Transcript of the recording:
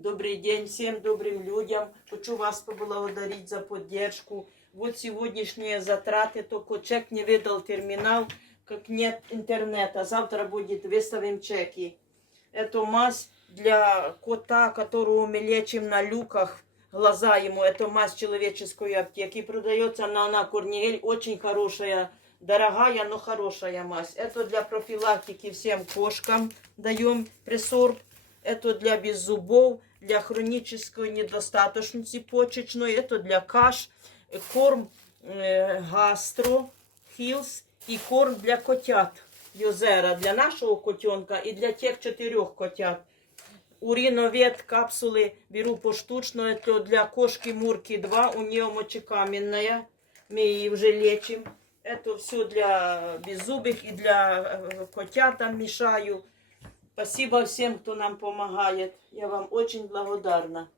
Добрый день всем добрым людям. Хочу вас поблагодарить за поддержку. Вот сегодняшние затраты, только чек не выдал терминал, как нет интернета. Завтра будет, выставим чеки. Это мазь для кота, которого мы лечим на люках. Глаза ему, это мазь человеческой аптеки. Продается она на Корнигель, очень хорошая, дорогая, но хорошая мазь. Это для профилактики всем кошкам даем пресорб. Это для беззубов, для хронической недостаточности почечной. Это для каш, э, корм э, хилс и корм для котят. Йозера для нашего котенка и для тех четырех котят. Уриновет капсулы беру поштучно. Это для кошки Мурки 2. У нее мочекаменная. Мы ее уже лечим. Это все для беззубых и для э, котятам мешаю. Спасибо всем, кто нам помогает. Я вам очень благодарна.